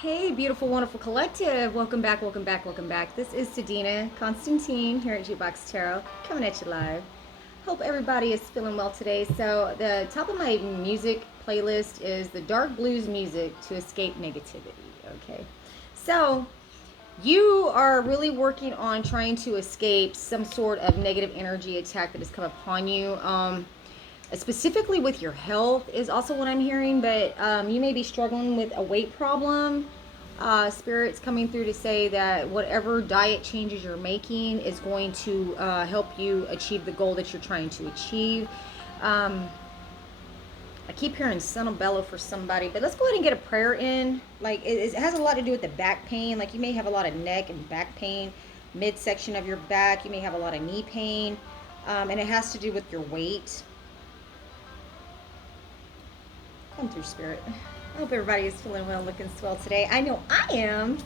Hey, beautiful, wonderful collective. Welcome back, welcome back, welcome back. This is Sadina Constantine here at Jukebox Tarot, coming at you live. Hope everybody is feeling well today. So, the top of my music playlist is the dark blues music to escape negativity. Okay. So, you are really working on trying to escape some sort of negative energy attack that has come upon you. Specifically with your health is also what I'm hearing, but you may be struggling with a weight problem. Spirit's coming through to say that whatever diet changes you're making is going to help you achieve the goal that you're trying to achieve. I keep hearing Sonobello for somebody, but let's go ahead and get a prayer in. Like, it has a lot to do with the back pain. Like, you may have a lot of neck and back pain, midsection of your back. You may have a lot of knee pain, and it has to do with your weight. Come through, Spirit. I hope everybody is feeling well, looking swell today. I know I am.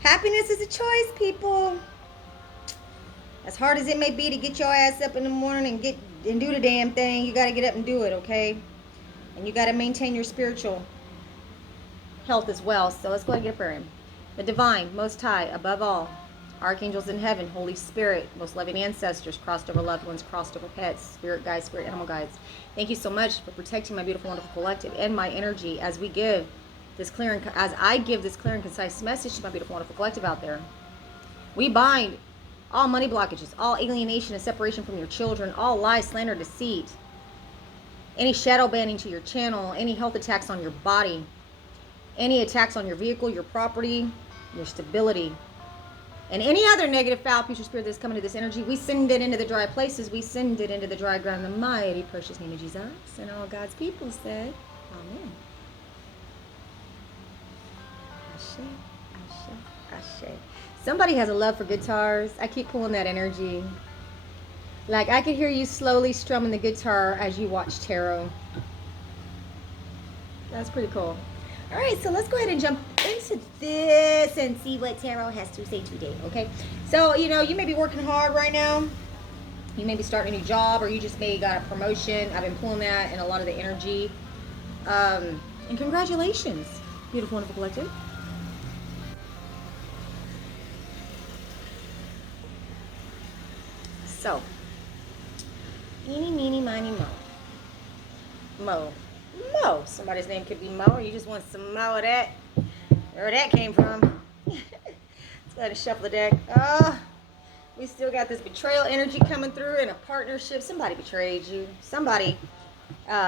Happiness is a choice, people. As hard as it may be to get your ass up in the morning and do the damn thing, you got to get up and do it, okay? And you got to maintain your spiritual health as well. So let's go ahead and get a prayer in. The divine, most high, above all, archangels in heaven, Holy Spirit, most loving ancestors, crossed over loved ones, crossed over pets, spirit guides, spirit animal guides. Thank you so much for protecting my beautiful, wonderful collective and my energy as I give this clear and concise message to my beautiful, wonderful collective out there. We bind all money blockages, all alienation and separation from your children, all lies, slander, deceit, any shadow banning to your channel, any health attacks on your body, any attacks on your vehicle, your property, your stability, and any other negative, foul, future spirit that's coming to this energy. We send it into the dry places. We send it into the dry ground in the mighty, precious name of Jesus. And all God's people said, Amen. Ashe, ashe, ashe. Somebody has a love for guitars. I keep pulling that energy. Like, I could hear you slowly strumming the guitar as you watch tarot. That's pretty cool. All right, so let's go ahead and jump into this and see what tarot has to say today, okay? So, you may be working hard right now. You may be starting a new job, or you just may got a promotion. I've been pulling that in a lot of the energy. And congratulations, beautiful, wonderful collective. So, eeny, meeny, miny, mo. Mo. Mo. Somebody's name could be Mo, or you just want some Mo of that. Where that came from. Let's go ahead and shuffle the deck. We still got this betrayal energy coming through in a partnership. Somebody betrayed you. Somebody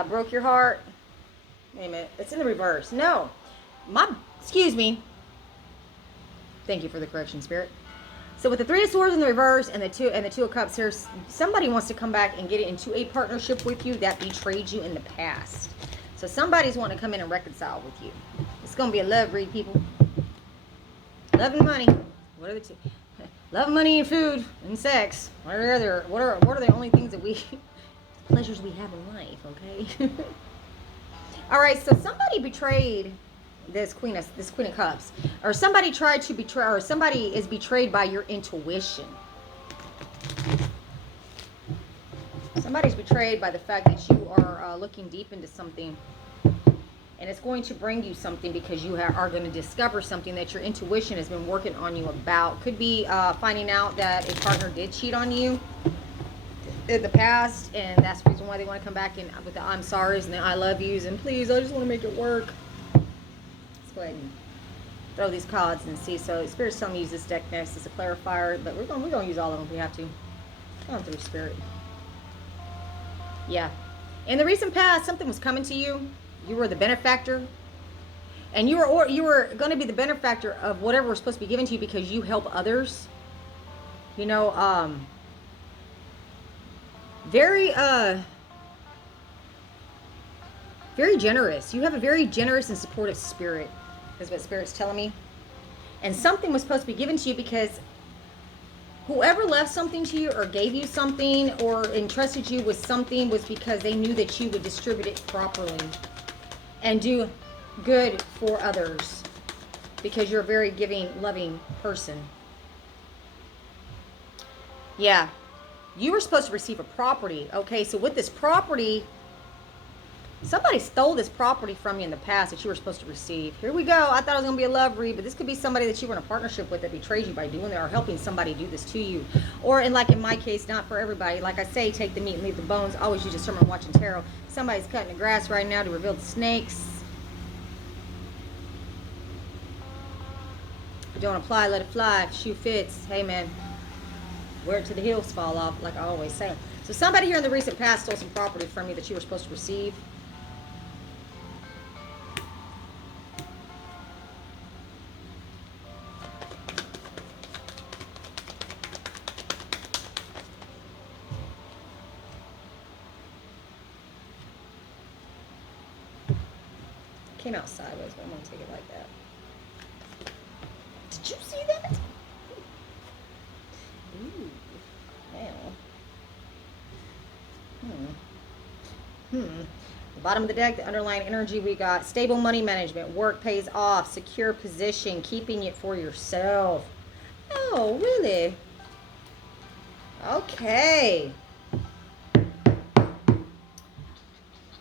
broke your heart. Wait a minute. It's in the reverse. No. Excuse me. Thank you for the correction, Spirit. So with the Three of Swords in the reverse and the Two of Cups here, somebody wants to come back and get into a partnership with you that betrayed you in the past. So somebody's wanting to come in and reconcile with you. It's going to be a love read, people. Love and money. What are the two? Love, money, and food, and sex. What are the only things that pleasures we have in life, okay? All right, so somebody betrayed this Queen of Cups. Or somebody tried to betray, or somebody is betrayed by your intuition. Somebody's betrayed by the fact that you are looking deep into something, and it's going to bring you something because you are going to discover something that your intuition has been working on you about. Could be finding out that a partner did cheat on you in the past, and that's the reason why they want to come back in with the I'm sorry's and the I love yous and please, I just want to make it work. Let's go ahead and throw these cards and see. So Spirit's telling me to use this deck next as a clarifier, but we're going to use all of them if we have to. Come through, Spirit. Yeah. In the recent past, something was coming to you. You were the benefactor. And you were going to be the benefactor of whatever was supposed to be given to you because you help others. Very generous. You have a very generous and supportive spirit, is what Spirit's telling me. And something was supposed to be given to you because whoever left something to you or gave you something or entrusted you with something was because they knew that you would distribute it properly and do good for others because you're a very giving, loving person. Yeah. You were supposed to receive a property. Okay, so with this property, Somebody stole this property from you in the past that you were supposed to receive. Here we go. I thought it was going to be a love read, but this could be somebody that you were in a partnership with that betrayed you by doing that or helping somebody do this to you. Or in my case, not for everybody. Like I say, take the meat and leave the bones. Always use discernment watching tarot. Somebody's cutting the grass right now to reveal the snakes. Don't apply, let it fly. If shoe fits, hey man, wear it till the heels fall off, like I always say. So somebody here in the recent past stole some property from you that you were supposed to receive. Came out sideways, but I'm going to take it like that. Did you see that? Ooh, now. The bottom of the deck, the underlying energy, we got stable money management, work pays off, secure position, keeping it for yourself. Oh, really? Okay.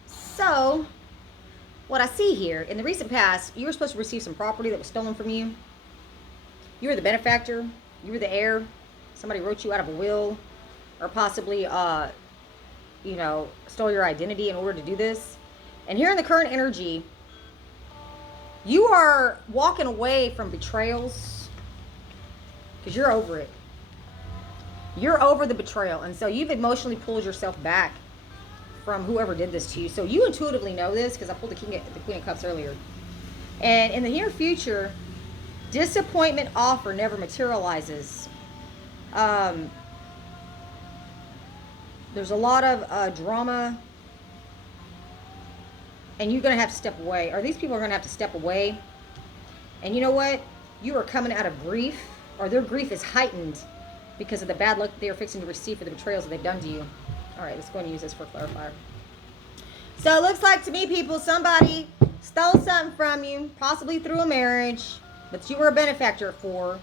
So, what I see here, in the recent past, you were supposed to receive some property that was stolen from you. You were the benefactor. You were the heir. Somebody wrote you out of a will, or possibly, stole your identity in order to do this. And here in the current energy, you are walking away from betrayals because you're over it. You're over the betrayal, and so you've emotionally pulled yourself back from whoever did this to you. So you intuitively know this because I pulled the Queen of Cups earlier. And in the near future, disappointment offer never materializes. There's a lot of drama, and you're going to have to step away, or these people are going to have to step away. And you know what? You are coming out of grief, or their grief is heightened because of the bad luck they are fixing to receive for the betrayals that they've done to you. All right, let's go and use this for a clarifier. So it looks like to me, people, somebody stole something from you, possibly through a marriage, but you were a benefactor for.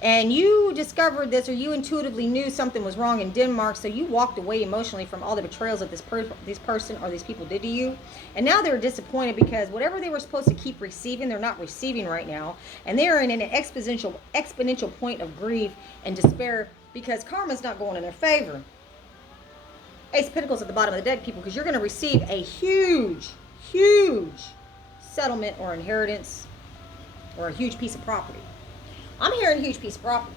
And you discovered this, or you intuitively knew something was wrong in Denmark, so you walked away emotionally from all the betrayals that this person or these people did to you. And now they're disappointed because whatever they were supposed to keep receiving, they're not receiving right now. And they're in an exponential point of grief and despair because karma's not going in their favor. Ace of Pentacles at the bottom of the deck, people, because you're going to receive a huge settlement or inheritance or a huge piece of property. I'm hearing a huge piece of property.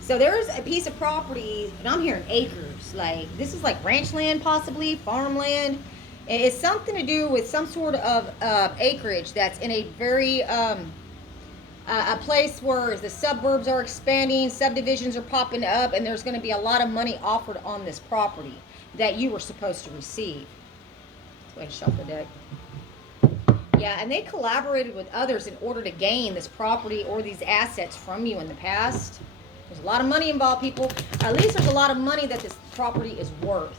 So there's a piece of property, and I'm hearing acres. Like, this is like ranch land, possibly, farmland. It's something to do with some sort of acreage that's in a very, a place where the suburbs are expanding, subdivisions are popping up, and there's going to be a lot of money offered on this property that you were supposed to receive. Let's go ahead and shuffle the deck. Yeah, and they collaborated with others in order to gain this property or these assets from you in the past. There's a lot of money involved, people. At least there's a lot of money that this property is worth.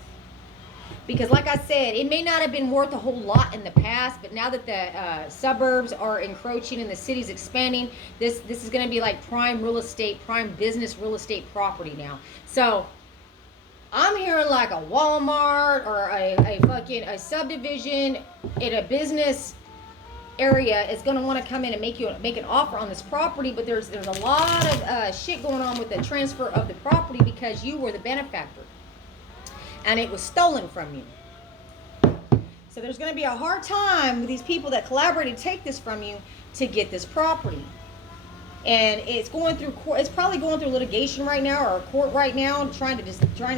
Because like I said, it may not have been worth a whole lot in the past, but now that the suburbs are encroaching and the city's expanding, this is going to be like prime real estate, prime business real estate property now. So I'm hearing like a Walmart or a subdivision in a business area is going to want to come in and make an offer on this property, but there's a lot of shit going on with the transfer of the property because you were the benefactor and it was stolen from you. So there's going to be a hard time with these people that collaborated to take this from you to get this property. And it's going through court. It's probably going through litigation right now, or a court right now, trying to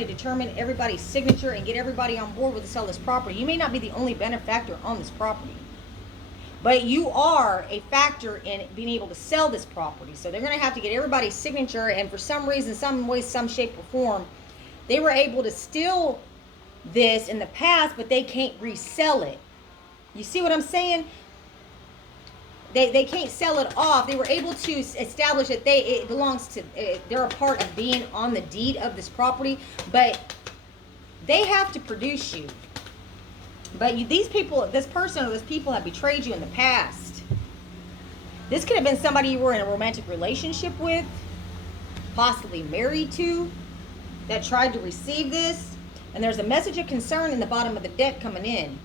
determine everybody's signature and get everybody on board with to sell this property. You may not be the only benefactor on this property, but you are a factor in being able to sell this property. So they're going to have to get everybody's signature, and for some reason, some way, some shape or form, they were able to steal this in the past, but they can't resell it. You see what I'm saying? They can't sell it off. They were able to establish that it belongs to, they're a part of being on the deed of this property, but they have to produce you. But these people, this person or those people have betrayed you in the past. This could have been somebody you were in a romantic relationship with, possibly married to, that tried to receive this. And there's a message of concern in the bottom of the deck coming in.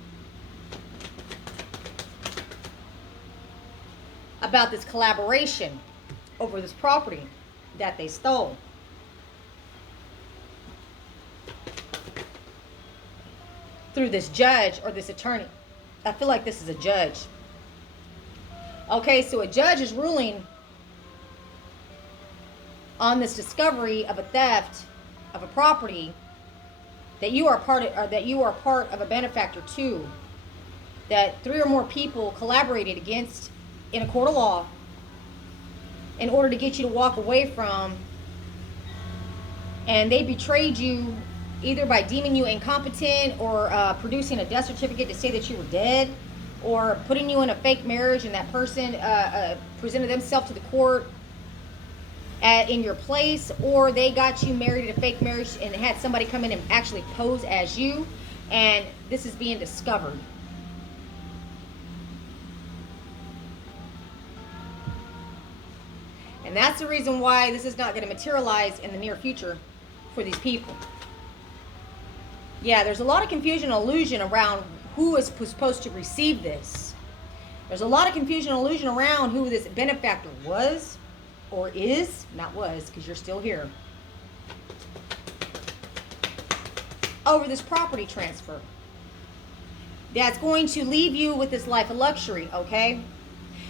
about this collaboration over this property that they stole. Through this judge or this attorney. I feel like this is a judge. Okay, so a judge is ruling on this discovery of a theft of a property that you are part of, or that you are part of a benefactor to, that 3 or more people collaborated against in a court of law in order to get you to walk away from, and they betrayed you either by deeming you incompetent or producing a death certificate to say that you were dead, or putting you in a fake marriage and that person presented themselves to the court in your place, or they got you married in a fake marriage and had somebody come in and actually pose as you, and this is being discovered. And that's the reason why this is not going to materialize in the near future for these people. Yeah, there's a lot of confusion and illusion around who is supposed to receive this. There's a lot of confusion and illusion around who this benefactor was or is. Not was, because you're still here. Over this property transfer. That's going to leave you with this life of luxury, okay?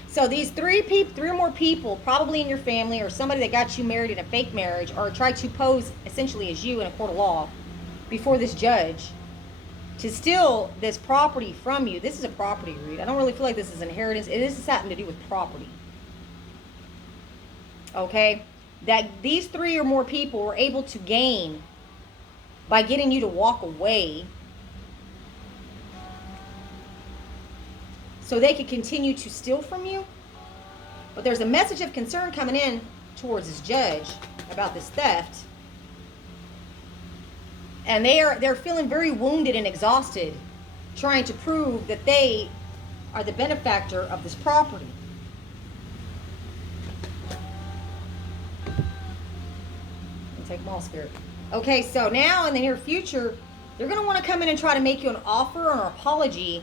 So these 3 or more people, probably in your family or somebody that got you married in a fake marriage or tried to pose essentially as you in a court of law before this judge to steal this property from you. This is a property read. I don't really feel like this is inheritance. This is something to do with property. Okay? That these 3 or more people were able to gain by getting you to walk away so they could continue to steal from you. But there's a message of concern coming in towards this judge about this theft. And they're feeling very wounded and exhausted, trying to prove that they are the benefactor of this property. And take them all, Spirit. Okay, so now in the near future, they're going to want to come in and try to make you an offer or an apology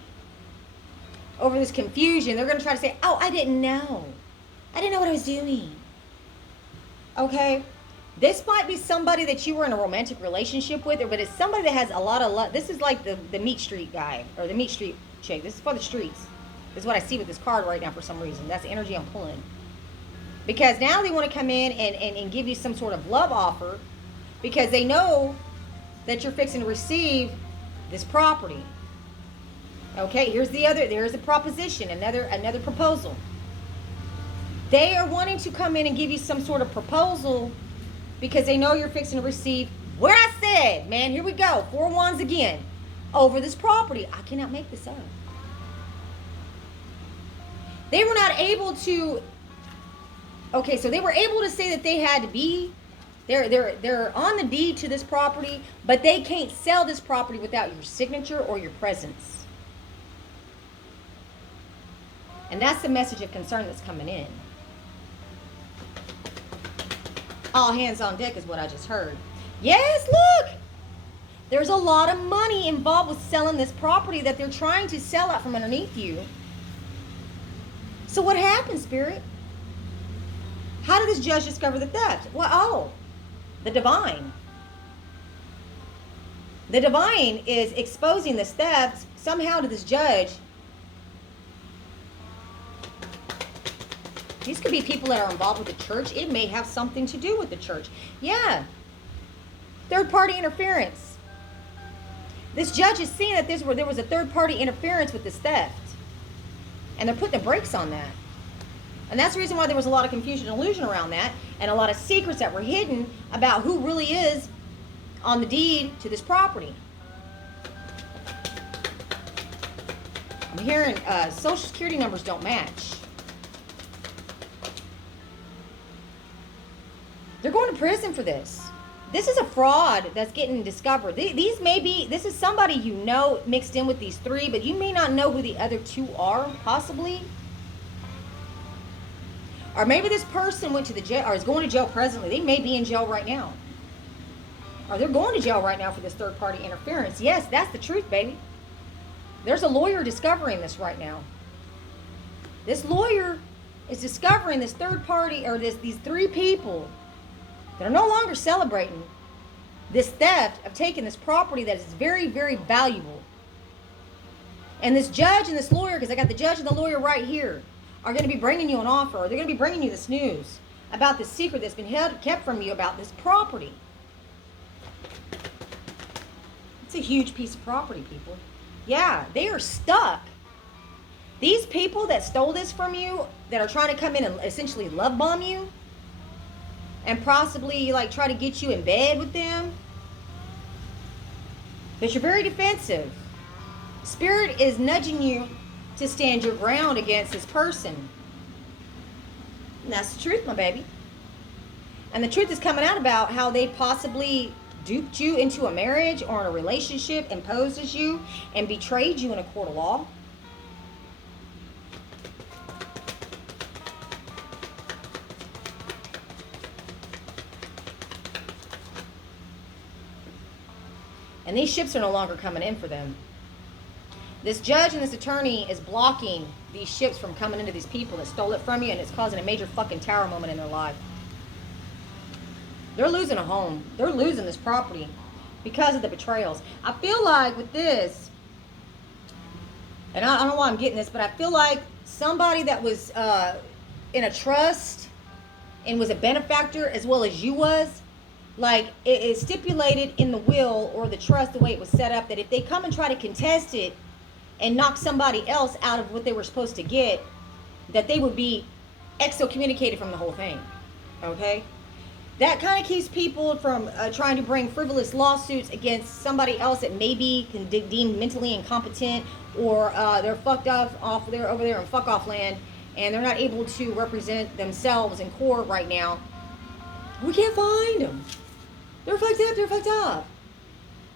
over this confusion. They're going to try to say, oh, I didn't know. I didn't know what I was doing. Okay? This might be somebody that you were in a romantic relationship with, but it's somebody that has a lot of love. This is like the meat street guy, or the meat street chick. This is for the streets. This is what I see with this card right now for some reason. That's the energy I'm pulling. Because now they want to come in and give you some sort of love offer because they know that you're fixing to receive this property. Okay, here's a proposition, another proposal. They are wanting to come in and give you some sort of proposal because they know you're fixing to receive what I said. Man, here we go. 4 wands again. Over this property. I cannot make this up. They were not able to... Okay, so they were able to say that they had to be... They're on the deed to this property, but they can't sell this property without your signature or your presence. And that's the message of concern that's coming in. All hands on deck is what I just heard. Yes, look! There's a lot of money involved with selling this property that they're trying to sell out from underneath you. So what happened, Spirit? How did this judge discover the theft? Well, the divine. The divine is exposing this theft somehow to this judge. These could be people that are involved with the church. It may have something to do with the church. Yeah. Third-party interference. This judge is seeing that there was a third-party interference with this theft. And they're putting the brakes on that. And that's the reason why there was a lot of confusion and illusion around that. And a lot of secrets that were hidden about who really is on the deed to this property. I'm hearing social security numbers don't match. They're going to prison for this. This is a fraud that's getting discovered. This is somebody you know mixed in with these 3, but you may not know who the other 2 are, possibly. Or maybe this person went to the jail, or is going to jail presently. They may be in jail right now. Or they're going to jail right now for this third-party interference. Yes, that's the truth, baby. There's a lawyer discovering this right now. This lawyer is discovering this third party, or these three people that are no longer celebrating this theft of taking this property that is very, very valuable. And this judge and this lawyer, because I got the judge and the lawyer right here, are going to be bringing you an offer, or they're going to be bringing you this news about this secret that's been kept from you about this property. It's a huge piece of property, people. Yeah, they are stuck. These people that stole this from you, that are trying to come in and essentially love bomb you, and possibly like try to get you in bed with them, but you're very defensive. Spirit is nudging you to stand your ground against this person. And that's the truth, my baby. And the truth is coming out about how they possibly duped you into a marriage or in a relationship, imposed as you, and betrayed you in a court of law. And these ships are no longer coming in for them. This judge and this attorney is blocking these ships from coming into these people that stole it from you, and it's causing a major fucking tower moment in their life. They're losing a home. They're losing this property because of the betrayals. I feel like with this, and I don't know why I'm getting this, but I feel like somebody that was in a trust and was a benefactor as well as you was, like it is stipulated in the will or the trust, the way it was set up, that if they come and try to contest it and knock somebody else out of what they were supposed to get, that they would be excommunicated from the whole thing. Okay? That kind of keeps people from trying to bring frivolous lawsuits against somebody else that maybe can deemed mentally incompetent, or they're fucked up over there in fuck off land, and they're not able to represent themselves in court right now. We can't find them. They're fucked up.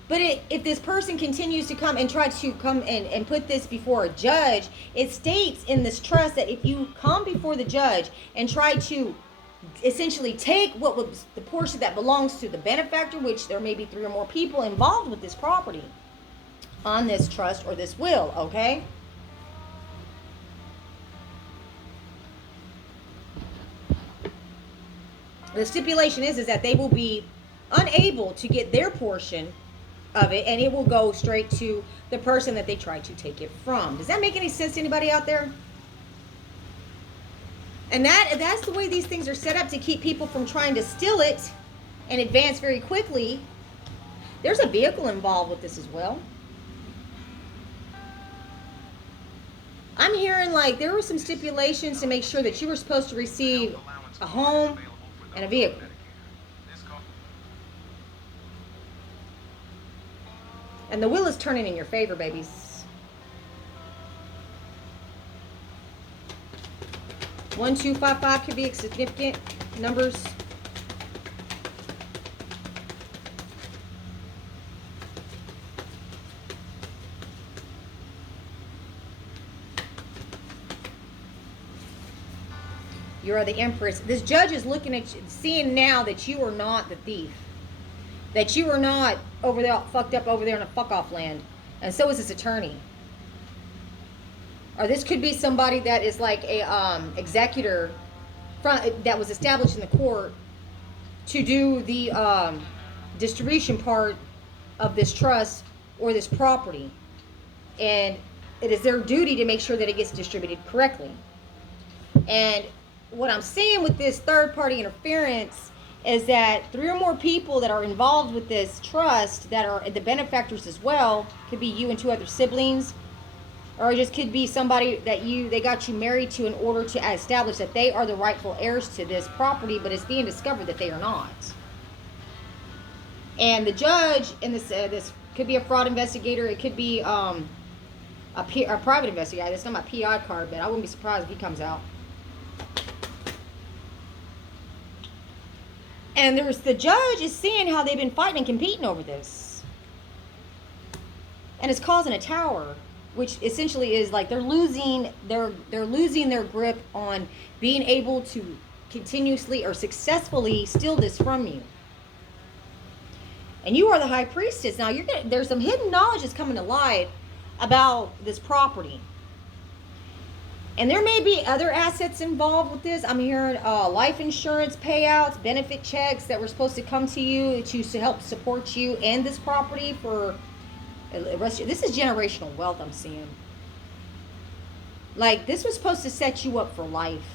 But if this person continues to come and try to come and put this before a judge, it states in this trust that if you come before the judge and try to essentially take what was the portion that belongs to the benefactor, which there may be 3 or more people involved with this property on this trust or this will, okay? The stipulation is that they will be unable to get their portion of it, and it will go straight to the person that they tried to take it from. Does that make any sense to anybody out there? And that's the way these things are set up, to keep people from trying to steal it and advance very quickly. There's a vehicle involved with this as well. I'm hearing like there were some stipulations to make sure that you were supposed to receive a home and a vehicle. And the will is turning in your favor, babies. One, 2, 5, 5 could be significant numbers. You are the Empress. This judge is looking at you, seeing now that you are not the thief. That you are not over there, fucked up over there in a fuck off land. And so is this attorney. Or this could be somebody that is like a executor that was established in the court to do the distribution part of this trust or this property. And it is their duty to make sure that it gets distributed correctly. And what I'm seeing with this third party interference is that 3 or more people that are involved with this trust, that are the benefactors as well, could be you and 2 other siblings, or it just could be somebody that they got you married to in order to establish that they are the rightful heirs to this property, but it's being discovered that they are not. And the judge in this could be a fraud investigator. It could be a private investigator. That's not my PI card, but I wouldn't be surprised if he comes out. And the judge is seeing how they've been fighting and competing over this. And it's causing a tower, which essentially is like they're losing their grip on being able to continuously or successfully steal this from you. And you are the high priestess. Now there's some hidden knowledge that's coming to light about this property. And there may be other assets involved with this. I'm hearing life insurance payouts, benefit checks that were supposed to come to you to help support you and this property for the rest of, this is generational wealth I'm seeing. Like, this was supposed to set you up for life.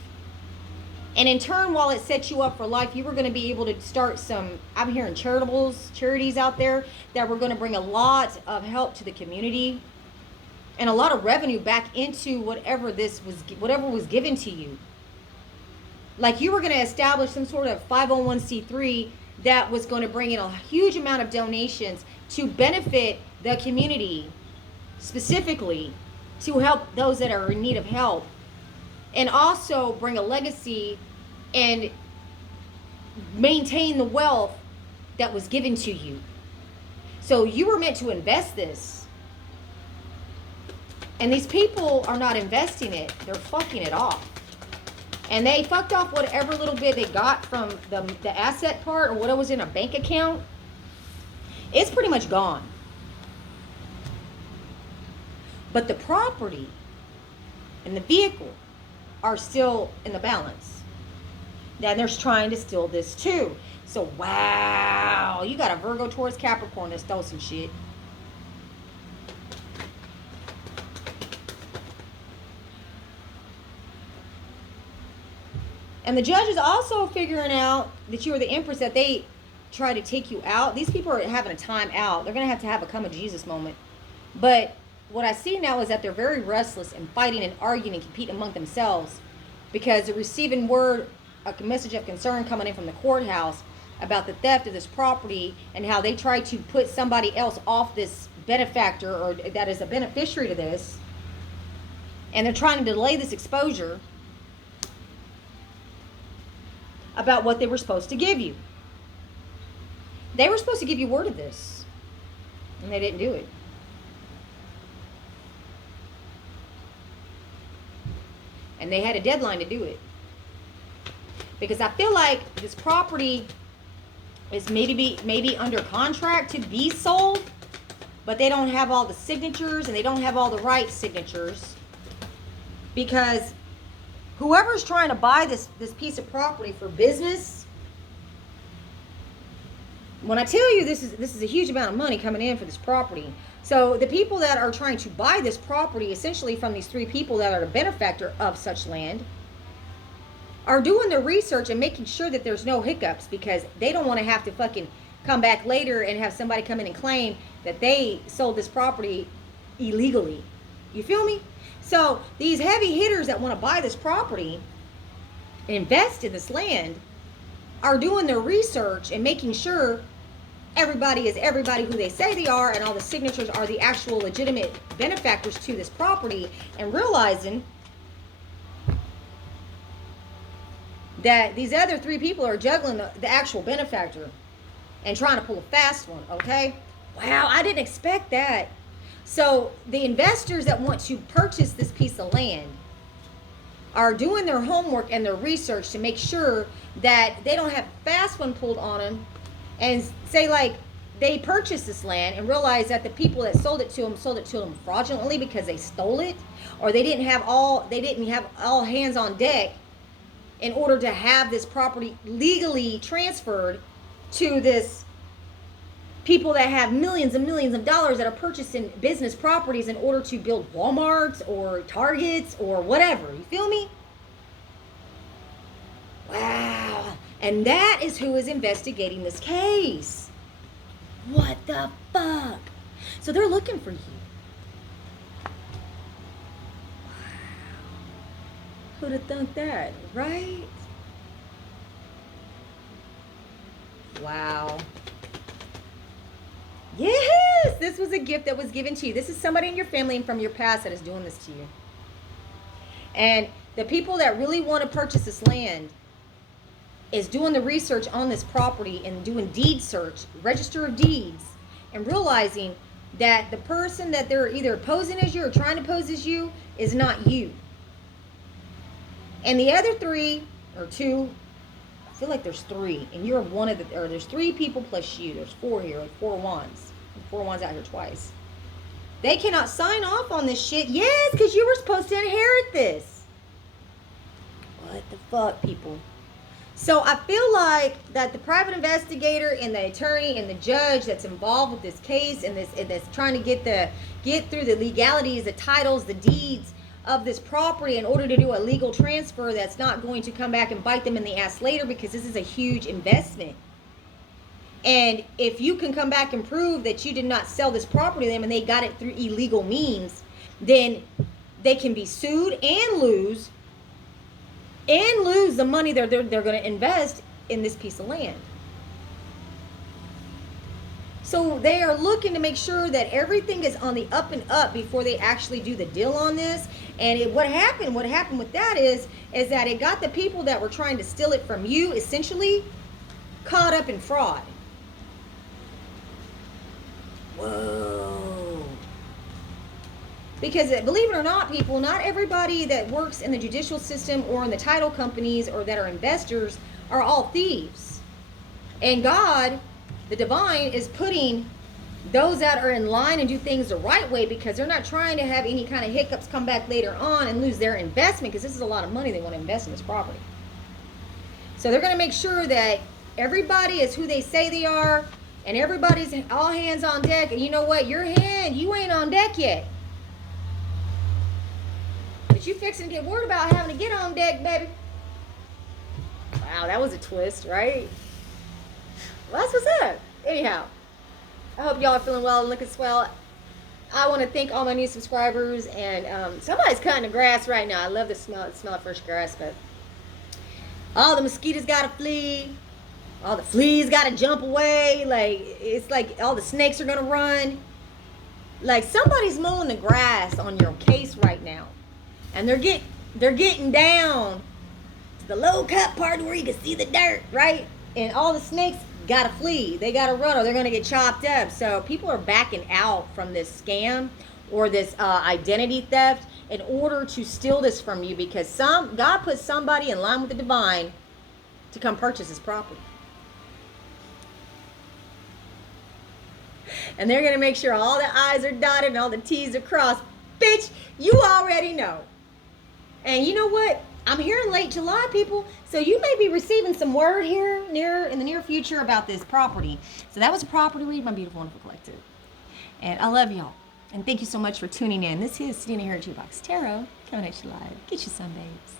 And in turn, while it sets you up for life, you were going to be able to start some, I'm hearing charities out there that were going to bring a lot of help to the community and a lot of revenue back into whatever was given to you. Like, you were going to establish some sort of 501c3 that was going to bring in a huge amount of donations to benefit the community, specifically to help those that are in need of help, and also bring a legacy and maintain the wealth that was given to you. So you were meant to invest this. And these people are not investing it. They're fucking it off. And they fucked off whatever little bit they got from the asset part or what was in a bank account. It's pretty much gone. But the property and the vehicle are still in the balance. Then they're trying to steal this too. So, wow, you got a Virgo, Taurus, Capricorn that stole some shit. And the judge is also figuring out that you are the Empress, that they try to take you out. These people are having a time out. They're going to have a come of Jesus moment. But what I see now is that they're very restless and fighting and arguing and competing among themselves because they're receiving word, a message of concern coming in from the courthouse about the theft of this property and how they try to put somebody else off this benefactor or that is a beneficiary to this. And they're trying to delay this exposure about what they were supposed to give you. They were supposed to give you word of this, and they didn't do it. And they had a deadline to do it. Because I feel like this property is maybe under contract to be sold, but they don't have all the signatures and they don't have all the right signatures. Because whoever's trying to buy this piece of property for business, when I tell you this is a huge amount of money coming in for this property. So the people that are trying to buy this property, essentially from these three people that are the benefactor of such land, are doing their research and making sure that there's no hiccups because they don't want to have to fucking come back later and have somebody come in and claim that they sold this property illegally. You feel me? So these heavy hitters that want to buy this property, invest in this land, are doing their research and making sure everybody is everybody who they say they are and all the signatures are the actual legitimate benefactors to this property, and realizing that these other three people are juggling the actual benefactor and trying to pull a fast one, okay? Wow, I didn't expect that. So the investors that want to purchase this piece of land are doing their homework and their research to make sure that they don't have a fast one pulled on them and say like they purchased this land and realize that the people that sold it to them fraudulently because they stole it, or they didn't have all hands on deck in order to have this property legally transferred to this people that have millions and millions of dollars that are purchasing business properties in order to build Walmarts or Targets or whatever. You feel me? Wow. And that is who is investigating this case. What the fuck? So they're looking for you. Who'd have thunk that, right? Wow. Yes, this was a gift that was given to you. This is somebody in your family and from your past that is doing this to you. And the people that really want to purchase this land is doing the research on this property and doing deed search, register of deeds, and realizing that the person that they're either posing as you or trying to pose as you is not you. And the other three, or two, I feel like there's three, and you're one of the, or there's three people plus you. There's four here, like 4 wands. 4 wands out here twice. They cannot sign off on this shit. Yes, because you were supposed to inherit this. What the fuck, people? So I feel like that the private investigator and the attorney and the judge that's involved with this case and that's trying to get through the legalities, the titles, the deeds of this property in order to do a legal transfer that's not going to come back and bite them in the ass later, because this is a huge investment. And if you can come back and prove that you did not sell this property to them and they got it through illegal means, then they can be sued and lose the money they're going to invest in this piece of land. So they are looking to make sure that everything is on the up and up before they actually do the deal on this. And what happened with that is that it got the people that were trying to steal it from you essentially caught up in fraud. Whoa. Because believe it or not, people, not everybody that works in the judicial system or in the title companies or that are investors are all thieves. And God, the divine, is putting those that are in line and do things the right way, because they're not trying to have any kind of hiccups come back later on and lose their investment, because this is a lot of money they want to invest in this property. So they're going to make sure that everybody is who they say they are, and everybody's all hands on deck. And you know what? You ain't on deck yet. But you fixing to get worried about having to get on deck, baby. Wow, that was a twist, right? Well, that's what's up. Anyhow, I hope y'all are feeling well and looking swell. I want to thank all my new subscribers. And somebody's cutting the grass right now. I love the smell of fresh grass. But all the mosquitoes got to flee. All the fleas got to jump away. Like, it's like all the snakes are going to run. Like, somebody's mowing the grass on your case right now. And they're getting down to the low cut part where you can see the dirt, right? And all the snakes gotta flee. They gotta run or they're gonna get chopped up. So people are backing out from this scam or this identity theft in order to steal this from you, because God put somebody in line with the divine to come purchase this property. And they're gonna make sure all the I's are dotted and all the T's are crossed. Bitch, you already know. And you know what? I'm here in late July, people, so you may be receiving some word here in the near future about this property. So that was a property read, my beautiful, wonderful collective. And I love y'all. And thank you so much for tuning in. This is Sedina here at Jukebox Tarot, coming at you live. Get you some, babes.